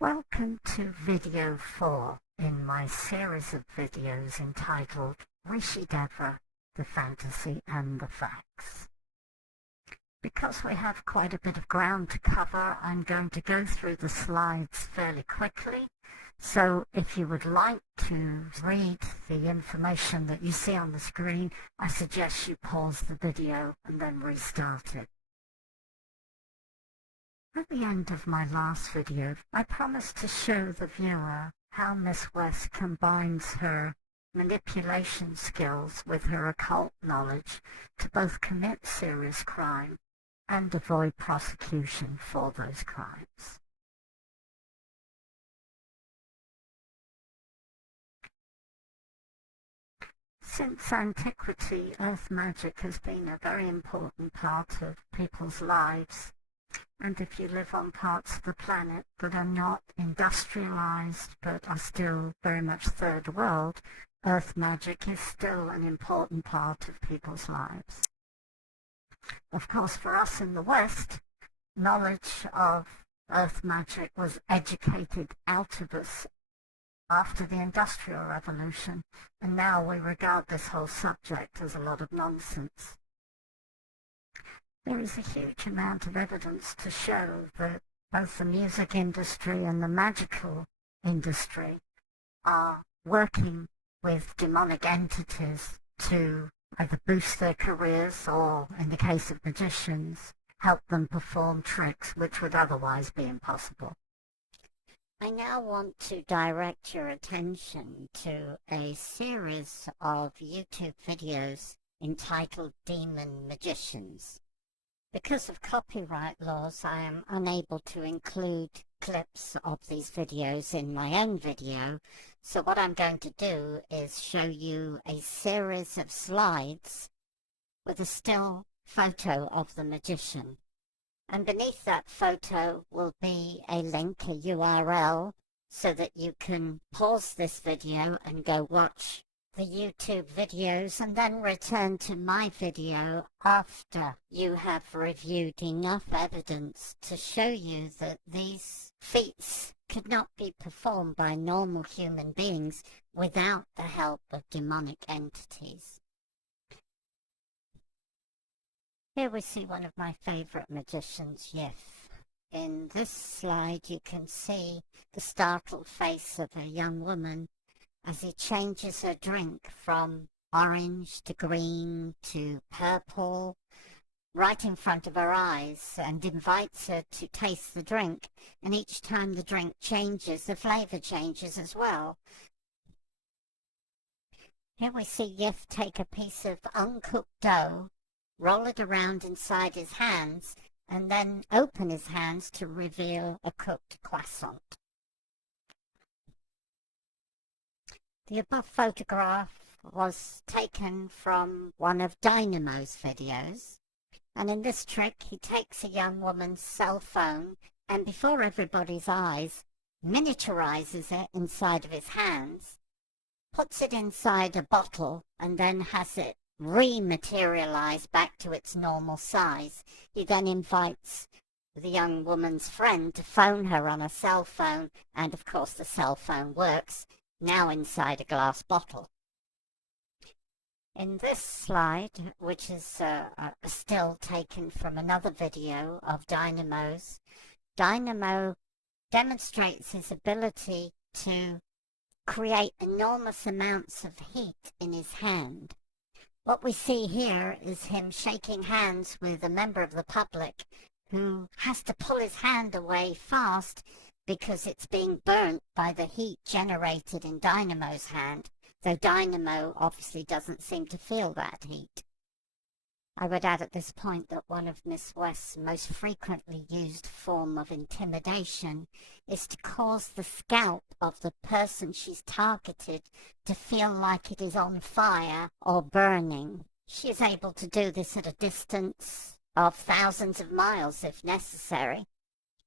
Welcome to video 4 in my series of videos entitled Rishi Devra, the Fantasy and the Facts. Because we have quite a bit of ground to cover, I'm going to go through the slides fairly quickly. So if you would like to read the information that you see on the screen, I suggest you pause the video and then restart it. At the end of my last video, I promised to show the viewer how Miss West combines her manipulation skills with her occult knowledge to both commit serious crime and avoid prosecution for those crimes. Since antiquity, earth magic has been a very important part of people's lives. And if you live on parts of the planet that are not industrialized but are still very much third world, earth magic is still an important part of people's lives. Of course, for us in the West, knowledge of earth magic was educated out of us after the Industrial Revolution, and now we regard this whole subject as a lot of nonsense. There is a huge amount of evidence to show that both the music industry and the magical industry are working with demonic entities to either boost their careers or, in the case of magicians, help them perform tricks which would otherwise be impossible. I now want to direct your attention to a series of YouTube videos entitled Demon Magicians. Because of copyright laws, I am unable to include clips of these videos in my own video, so what I'm going to do is show you a series of slides with a still photo of the magician. And beneath that photo will be a link, a URL, so that you can pause this video and go watch the YouTube videos and then return to my video after you have reviewed enough evidence to show you that these feats could not be performed by normal human beings without the help of demonic entities. Here we see one of my favorite magicians, Yif. In this slide you can see the startled face of a young woman as he changes her drink from orange to green to purple right in front of her eyes, and invites her to taste the drink, and each time the drink changes, the flavor changes as well. Here we see Yif take a piece of uncooked dough, roll it around inside his hands, and then open his hands to reveal a cooked croissant. The above photograph was taken from one of Dynamo's videos, and in this trick he takes a young woman's cell phone and before everybody's eyes miniaturizes it inside of his hands, puts it inside a bottle, and then has it rematerialize back to its normal size. He then invites the young woman's friend to phone her on a cell phone, and of course the cell phone works, now inside a glass bottle. In this slide, which is a still taken from another video of Dynamo's, Dynamo demonstrates his ability to create enormous amounts of heat in his hand. What we see here is him shaking hands with a member of the public who has to pull his hand away fast because it's being burnt by the heat generated in Dynamo's hand, though Dynamo obviously doesn't seem to feel that heat. I would add at this point that one of Miss West's most frequently used form of intimidation is to cause the scalp of the person she's targeted to feel like it is on fire or burning. She is able to do this at a distance of thousands of miles if necessary.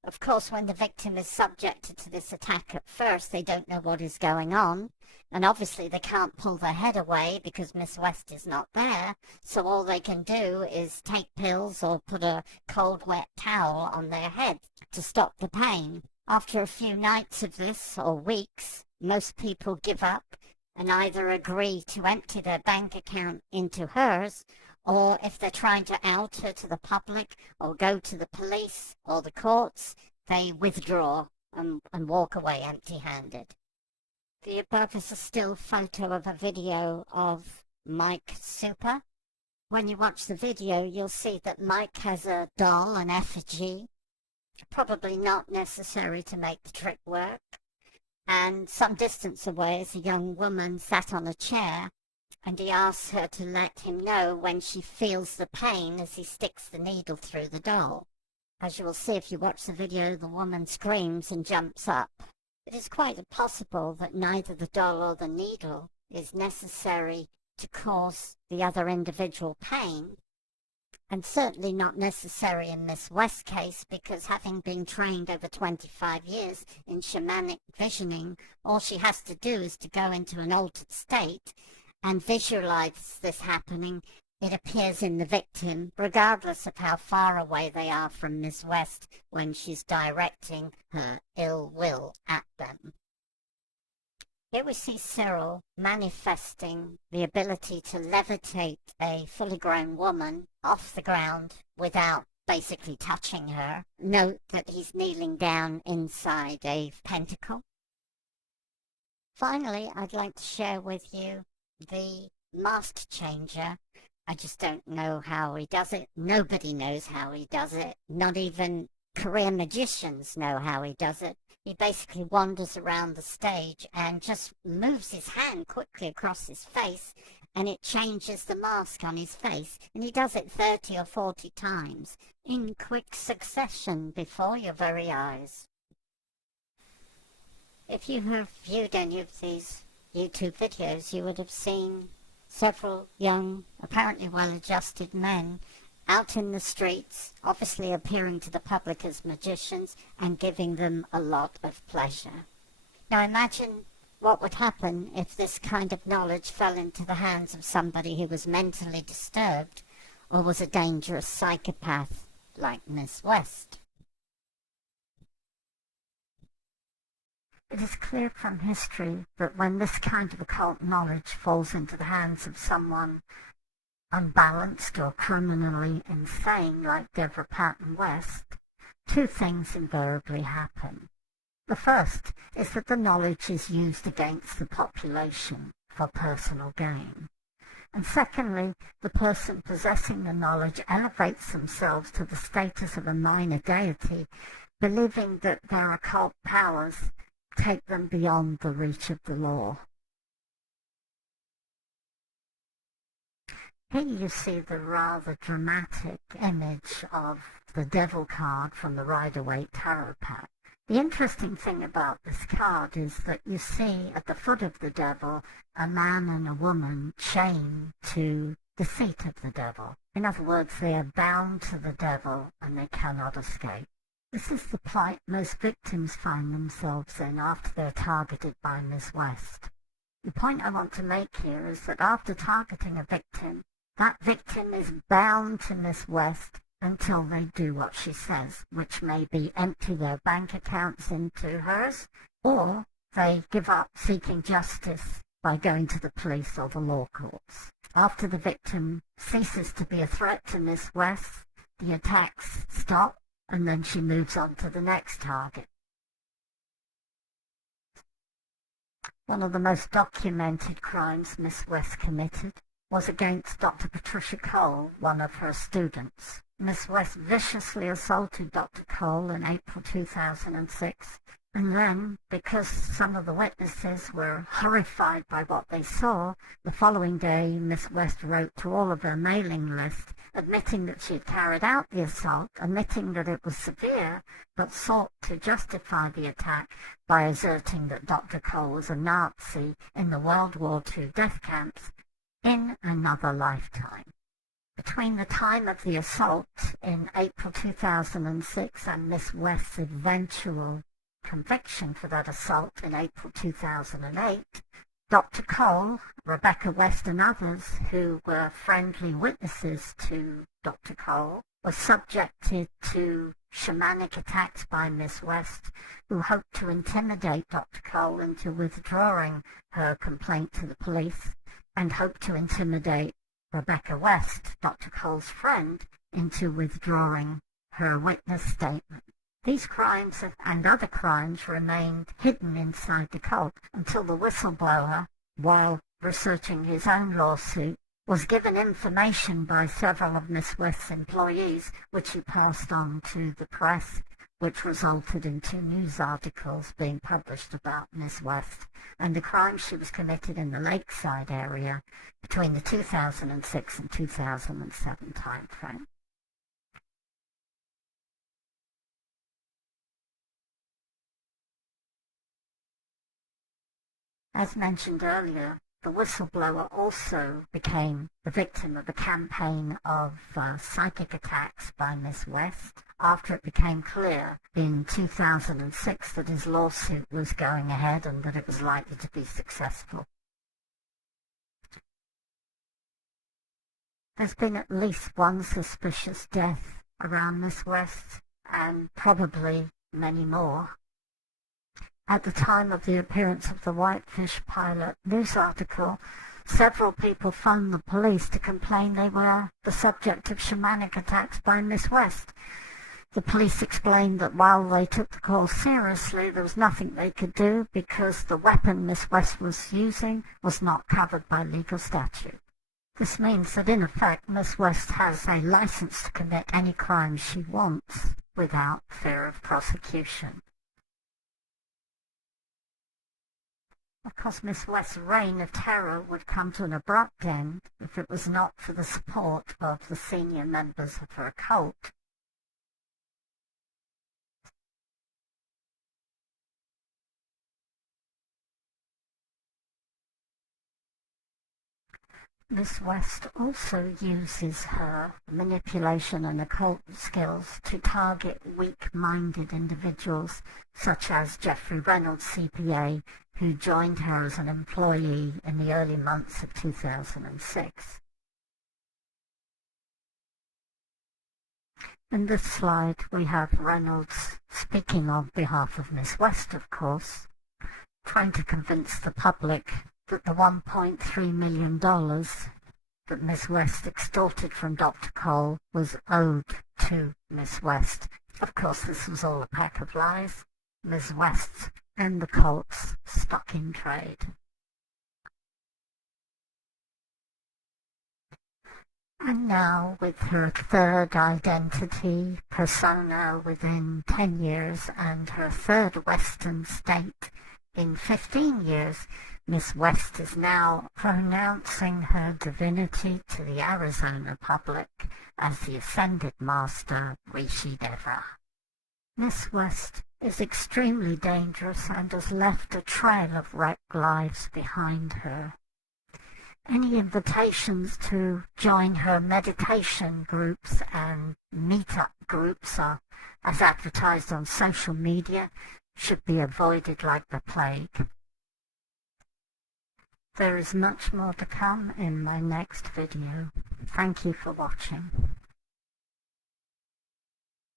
Of course, when the victim is subjected to this attack at first, they don't know what is going on, and obviously they can't pull their head away because Miss West is not there, so all they can do is take pills or put a cold wet towel on their head to stop the pain. After a few nights of this, or weeks, most people give up and either agree to empty their bank account into hers, or if they're trying to out her to the public or go to the police or the courts, they withdraw and walk away empty-handed. The above is a still photo of a video of Mike Super. When you watch the video, you'll see that Mike has a doll, an effigy, probably not necessary to make the trick work. And some distance away is a young woman sat on a chair, and he asks her to let him know when she feels the pain as he sticks the needle through the doll. As you will see if you watch the video, the woman screams and jumps up. It is quite possible that neither the doll or the needle is necessary to cause the other individual pain, and certainly not necessary in Miss West's case, because having been trained over 25 years in shamanic visioning, all she has to do is to go into an altered state and visualize this happening. It appears in the victim, regardless of how far away they are from Miss West when she's directing her ill will at them. Here we see Cyril manifesting the ability to levitate a fully grown woman off the ground without basically touching her. Note that he's kneeling down inside a pentacle. Finally, I'd like to share with you the mask changer. I just don't know how he does it. Nobody knows how he does it. Not even Korean magicians know how he does it. He basically wanders around the stage and just moves his hand quickly across his face, and it changes the mask on his face. And he does it 30 or 40 times in quick succession before your very eyes. If you have viewed any of these YouTube videos, you would have seen several young, apparently well-adjusted men out in the streets, obviously appearing to the public as magicians and giving them a lot of pleasure. Now imagine what would happen if this kind of knowledge fell into the hands of somebody who was mentally disturbed or was a dangerous psychopath like Miss West. It is clear from history that when this kind of occult knowledge falls into the hands of someone unbalanced or criminally insane like Devra Patton West, two things invariably happen. The first is that the knowledge is used against the population for personal gain. And secondly, the person possessing the knowledge elevates themselves to the status of a minor deity, believing that their occult powers take them beyond the reach of the law. Here you see the rather dramatic image of the Devil card from the Rider-Waite Tarot pack. The interesting thing about this card is that you see at the foot of the Devil a man and a woman chained to the seat of the Devil. In other words, they are bound to the Devil and they cannot escape. This is the plight most victims find themselves in after they're targeted by Miss West. The point I want to make here is that after targeting a victim, that victim is bound to Miss West until they do what she says, which may be empty their bank accounts into hers, or they give up seeking justice by going to the police or the law courts. After the victim ceases to be a threat to Miss West, the attacks stop, and then she moves on to the next target. One of the most documented crimes Miss West committed was against Dr. Patricia Cole, one of her students. Miss West viciously assaulted Dr. Cole in April 2006, and then, because some of the witnesses were horrified by what they saw, the following day Miss West wrote to all of her mailing list, admitting that she had carried out the assault, admitting that it was severe, but sought to justify the attack by asserting that Dr. Cole was a Nazi in the World War II death camps in another lifetime. Between the time of the assault in April 2006 and Miss West's eventual conviction for that assault in April 2008, Dr. Cole, Rebecca West and others who were friendly witnesses to Dr. Cole was subjected to shamanic attacks by Miss West, who hoped to intimidate Dr. Cole into withdrawing her complaint to the police, and hoped to intimidate Rebecca West, Dr. Cole's friend, into withdrawing her witness statement. These crimes and other crimes remained hidden inside the cult until the whistleblower, while researching his own lawsuit, was given information by several of Miss West's employees, which he passed on to the press, which resulted in 2 news articles being published about Miss West and the crimes she was committed in the Lakeside area between the 2006 and 2007 time frame. As mentioned earlier, the whistleblower also became the victim of a campaign of psychic attacks by Miss West after it became clear in 2006 that his lawsuit was going ahead and that it was likely to be successful. There's been at least one suspicious death around Miss West, and probably many more. At the time of the appearance of the Whitefish Pilot news article, several people phoned the police to complain they were the subject of shamanic attacks by Miss West. The police explained that while they took the call seriously, there was nothing they could do because the weapon Miss West was using was not covered by legal statute. This means that in effect Miss West has a license to commit any crime she wants without fear of prosecution. Of course, Miss West's reign of terror would come to an abrupt end if it was not for the support of the senior members of her cult. Miss West also uses her manipulation and occult skills to target weak-minded individuals such as Jeffrey Reynolds, CPA, who joined her as an employee in the early months of 2006. In this slide we have Reynolds speaking on behalf of Miss West, of course, trying to convince the public that the $1.3 million that Miss West extorted from Dr. Cole was owed to Miss West. Of course, this was all a pack of lies. Miss West and the cult's stock in trade. And now, with her third identity, persona within 10 years, and her third Western state in 15 years, Miss West is now pronouncing her divinity to the Arizona public as the Ascended Master Rishi Devra. Miss West is extremely dangerous and has left a trail of wrecked lives behind her. Any invitations to join her meditation groups and meet-up groups are, as advertised on social media, should be avoided like the plague. There is much more to come in my next video. Thank you for watching.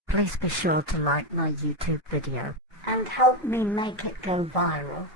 Please be sure to like my YouTube video and help me make it go viral.